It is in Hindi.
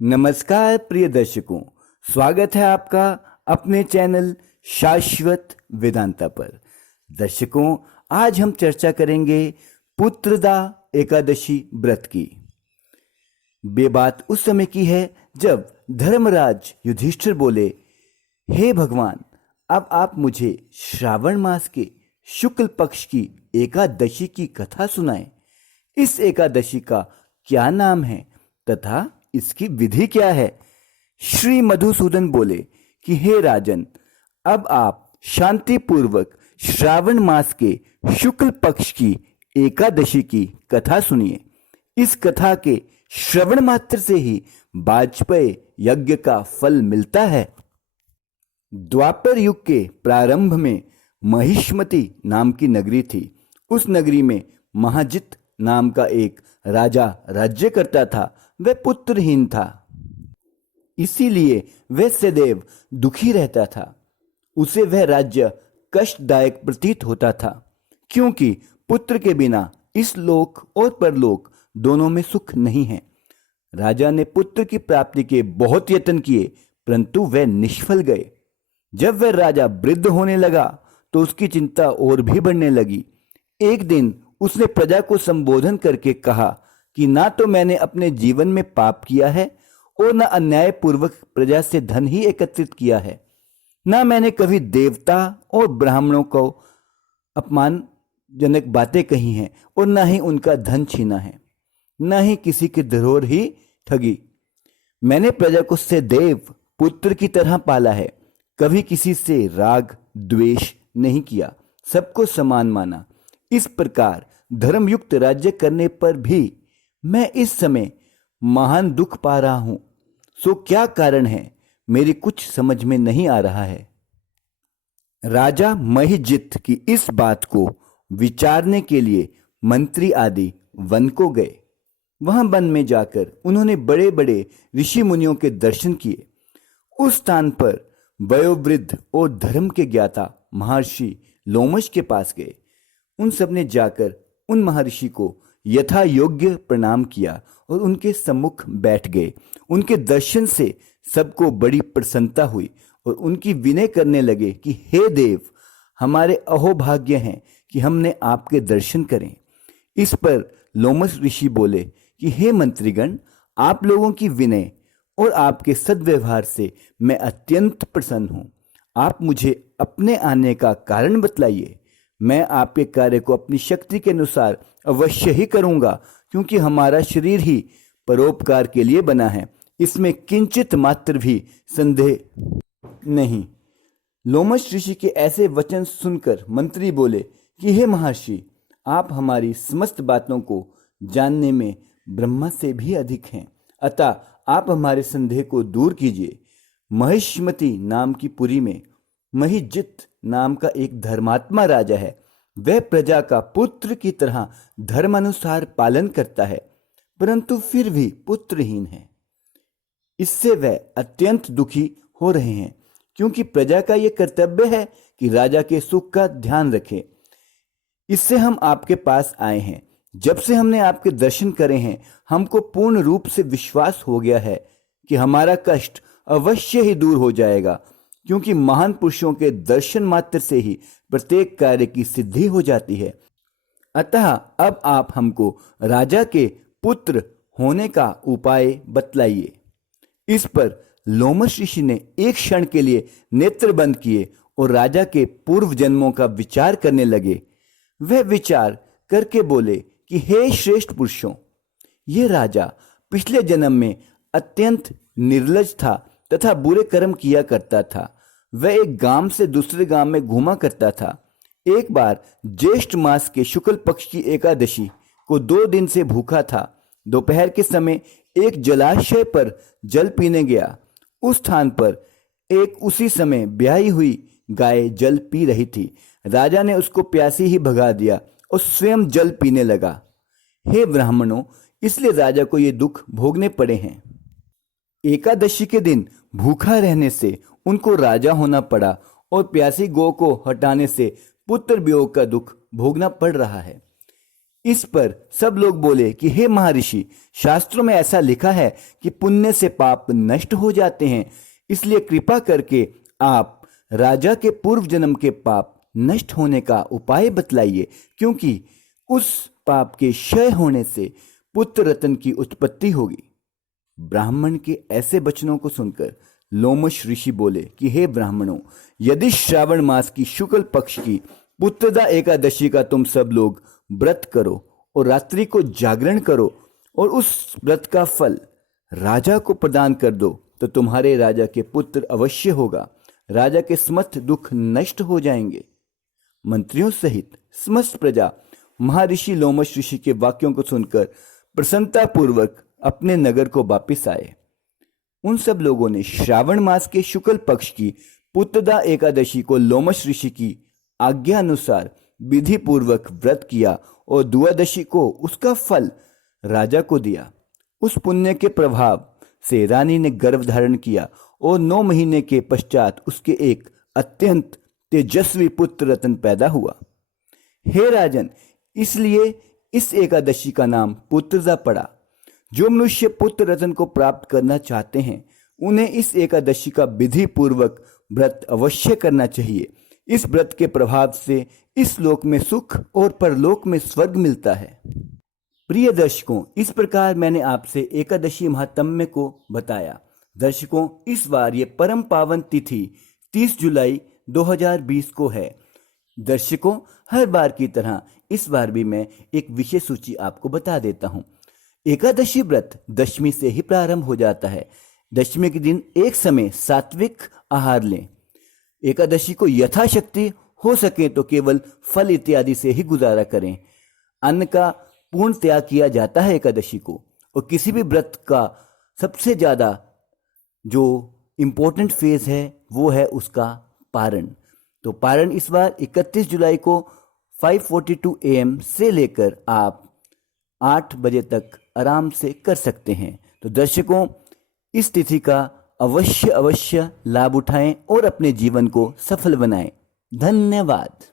नमस्कार प्रिय दर्शकों, स्वागत है आपका अपने चैनल शाश्वत वेदांता पर। दर्शकों, आज हम चर्चा करेंगे पुत्रदा एकादशी व्रत की। ये बात उस समय की है जब धर्मराज युधिष्ठिर बोले, हे भगवान, अब आप मुझे श्रावण मास के शुक्ल पक्ष की एकादशी की कथा सुनाएं। इस एकादशी का क्या नाम है तथा इसकी विधि क्या है? श्री मधुसूदन बोले कि हे राजन, अब आप शांतिपूर्वक श्रावण मास के शुक्ल पक्ष की एकादशी की कथा सुनिए। इस कथा के श्रवण मात्र से ही वाजपेय यज्ञ का फल मिलता है। द्वापर युग के प्रारंभ में महिष्मति नाम की नगरी थी। उस नगरी में महाजित नाम का एक राजा राज्य करता था। वह पुत्रहीन था, इसीलिए वह सदैव दुखी रहता था। उसे वह राज्य कष्टदायक प्रतीत होता था, क्योंकि पुत्र के बिना इस लोक और परलोक दोनों में सुख नहीं है। राजा ने पुत्र की प्राप्ति के बहुत यत्न किए, परंतु वह निष्फल गए। जब वह राजा वृद्ध होने लगा तो उसकी चिंता और भी बढ़ने लगी। एक दिन उसने प्रजा को संबोधन करके कहा कि ना तो मैंने अपने जीवन में पाप किया है और ना अन्यायपूर्वक प्रजा से धन ही एकत्रित किया है। ना मैंने कभी देवता और ब्राह्मणों को अपमानजनक बातें कही हैं और ना ही उनका धन छीना है, ना ही किसी की धरोहर ही ठगी। मैंने प्रजा को सदैव पुत्र की तरह पाला है, कभी किसी से राग द्वेष नहीं किया, सबको समान माना। इस प्रकार धर्मयुक्त राज्य करने पर भी मैं इस समय महान दुख पा रहा हूं। सो क्या कारण है, मेरी कुछ समझ में नहीं आ रहा है। राजा महिजित की इस बात को विचारने के लिए मंत्री आदि वन को गए। वहां वन में जाकर उन्होंने बड़े बड़े ऋषि मुनियों के दर्शन किए। उस स्थान पर वयोवृद्ध और धर्म के ज्ञाता महर्षि लोमश के पास गए। उन सब ने जाकर उन महर्षि को यथा योग्य प्रणाम किया और उनके सम्मुख बैठ गए। उनके दर्शन से सबको बड़ी प्रसन्नता हुई और उनकी विनय करने लगे कि हे देव, हमारे अहोभाग्य हैं कि हमने आपके दर्शन करें। इस पर लोमश ऋषि बोले कि हे मंत्रीगण, आप लोगों की विनय और आपके सद्व्यवहार से मैं अत्यंत प्रसन्न हूं। आप मुझे अपने आने का कारण बतलाइए। मैं आपके कार्य को अपनी शक्ति के अनुसार अवश्य ही करूंगा, क्योंकि हमारा शरीर ही परोपकार के लिए बना है, इसमें किंचित मात्र भी संदेह नहीं। लोमश ऋषि के ऐसे वचन सुनकर मंत्री बोले कि हे महर्षि, आप हमारी समस्त बातों को जानने में ब्रह्मा से भी अधिक हैं, अतः आप हमारे संदेह को दूर कीजिए। महिष्मति नाम की पुरी में महिजित नाम का एक धर्मात्मा राजा है। वह प्रजा का पुत्र की तरह धर्मानुसार पालन करता है, परंतु फिर भी पुत्रहीन है। इससे वह अत्यंत दुखी हो रहे हैं, क्योंकि प्रजा का यह कर्तव्य है कि राजा के सुख का ध्यान रखे। इससे हम आपके पास आए हैं। जब से हमने आपके दर्शन करे हैं, हमको पूर्ण रूप से विश्वास हो गया है कि हमारा कष्ट अवश्य ही दूर हो जाएगा, क्योंकि महान पुरुषों के दर्शन मात्र से ही प्रत्येक कार्य की सिद्धि हो जाती है। अतः अब आप हमको राजा के पुत्र होने का उपाय बतलाइए। इस पर लोमश ऋषि ने एक क्षण के लिए नेत्र बंद किए और राजा के पूर्व जन्मों का विचार करने लगे। वह विचार करके बोले कि हे श्रेष्ठ पुरुषों, यह राजा पिछले जन्म में अत्यंत निर्लज था तथा बुरे कर्म किया करता था। वह एक गांव से दूसरे गांव में घूमा करता था। एक बार ज्येष्ठ मास के शुक्ल पक्ष की एकादशी को 2 दिन से भूखा था। दोपहर के समय एक जलाशय पर जल पीने गया। उस स्थान पर एक उसी समय ब्याही हुई गाय जल पी रही थी। राजा ने उसको प्यासी ही भगा दिया और स्वयं जल पीने लगा। हे ब्राह्मणों, इसलिए राजा को ये दुख भोगने पड़े हैं। एकादशी के दिन भूखा रहने से उनको राजा होना पड़ा और प्यासी गौ को हटाने से पुत्र वियोग का दुख भोगना पड़ रहा है। इस पर सब लोग बोले कि हे महर्षि, शास्त्रों में ऐसा लिखा है कि पुण्य से पाप नष्ट हो जाते हैं, इसलिए कृपा करके आप राजा के पूर्व जन्म के पाप नष्ट होने का उपाय बतलाइए, क्योंकि उस पाप के क्षय होने से पुत्र रत्न की उत्पत्ति होगी। ब्राह्मण के ऐसे वचनों को सुनकर लोमश ऋषि बोले कि हे ब्राह्मणों, यदि श्रावण मास की शुक्ल पक्ष की पुत्रदा एकादशी का तुम सब लोग व्रत करो और रात्रि को जागरण करो और उस व्रत का फल राजा को प्रदान कर दो, तो तुम्हारे राजा के पुत्र अवश्य होगा। राजा के समस्त दुख नष्ट हो जाएंगे। मंत्रियों सहित समस्त प्रजा महर्षि लोमश ऋषि के वाक्यों को सुनकर प्रसन्नता पूर्वक अपने नगर को वापस आए। उन सब लोगों ने श्रावण मास के शुक्ल पक्ष की पुत्रदा एकादशी को लोमश ऋषि की आज्ञा अनुसार विधि पूर्वक व्रत किया और द्वादशी को उसका फल राजा को दिया। उस पुण्य के प्रभाव से रानी ने गर्भ धारण किया और 9 महीने के पश्चात उसके एक अत्यंत तेजस्वी पुत्र रत्न पैदा हुआ। हे राजन, इसलिए इस एकादशी का नाम पुत्रदा पड़ा। जो मनुष्य पुत्र रत्न को प्राप्त करना चाहते हैं, उन्हें इस एकादशी का विधि पूर्वक व्रत अवश्य करना चाहिए। इस व्रत के प्रभाव से इस लोक में सुख और परलोक में स्वर्ग मिलता है। प्रिय दर्शकों, इस प्रकार मैंने आपसे एकादशी महात्म्य को बताया। दर्शकों, इस बार ये परम पावन तिथि 30 जुलाई 2020 को है। दर्शकों, हर बार की तरह इस बार भी मैं एक विशेष सूची आपको बता देता हूँ। एकादशी व्रत दशमी से ही प्रारंभ हो जाता है। दशमी के दिन एक समय सात्विक आहार लें। एकादशी को यथाशक्ति हो सके तो केवल फल इत्यादि से ही गुजारा करें। अन्न का पूर्ण त्याग किया जाता है एकादशी को। और किसी भी व्रत का सबसे ज़्यादा जो इम्पोर्टेंट फेज है वो है उसका पारण। तो पारण इस बार 31 जुलाई को 5:42 AM से लेकर आप 8 बजे तक आराम से कर सकते हैं। तो दर्शकों, इस तिथि का अवश्य लाभ उठाएं और अपने जीवन को सफल बनाएं। धन्यवाद।